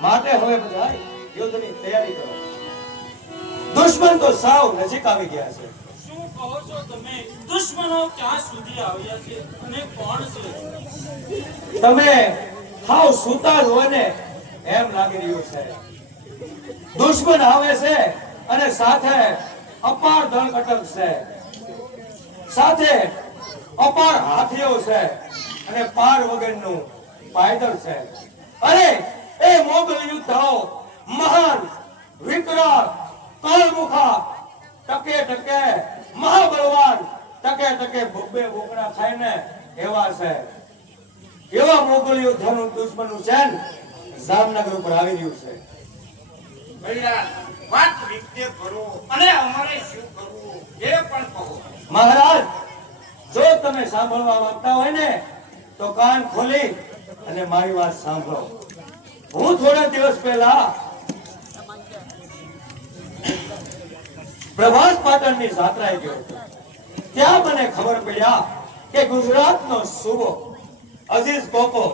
માટે હવે બધા યુદ્ધની તૈયારી કરો. દુશ્મન તો સાવ નજીક આવી ગયા છે. શું કહો છો તમે? દુશ્મનો ક્યાં સુધી આવ્યા છે અને કોણ છે? તમે હાવ સુતા જ ને એમ લાગી રહ્યું છે. દુશ્મન આવે છે અને સાથે અપાર ધનકટક છે. સાથે અપાર હાથીઓ છે અને પાર વગરનું પાયદળ છે. અરે એ મોગલ યોદ્ધાઓ મહાન વિકરાળ કાળમુખા ટકે ટકે મહાબળવાન ટકે ટકે ભૂબે બોકડા ખાઈને એવા છે. એવા મોગલ યોદ્ધાનું દુશ્મનનું છે જામનગર ઉપર આવી રહ્યું છે. વાત રીતે કરો અને અમારે શું કરવું એ પણ કહો. મહારાજ જો તમે સાંભળવા માંગતા હોય ને તો કાન ખોલી અને મારી વાત સાંભળો. હું થોડા દિવસ પહેલા પ્રભાસ પાટણની જાત્રાએ ગયો ત્યાં મને ખબર પડ્યા કે ગુજરાતનો સુબો, અઝીઝ કોકો,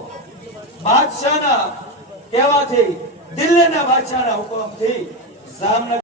બાદશાહના કહેવાથી દિલ્હીના બાદશાહના હુકમથી જામનગર